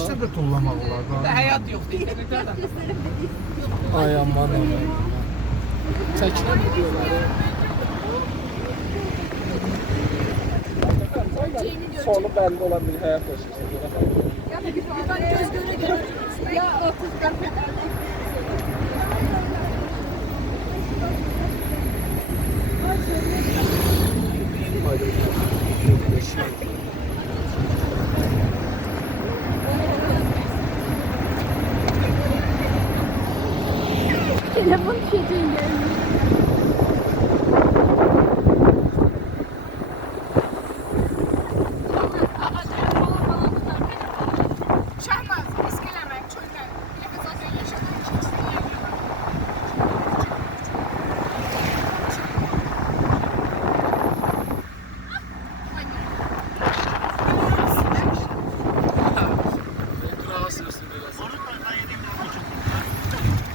İşte de tullamaq olar da. Həyat yoxdur internetdə də. Ay aman aman. Çəkilə videoları. Sonu belli olan bir hayat yaşıyorsun. Buradan göz göre göre. Ya 30 dakika. Telefon çekin gelmiyor.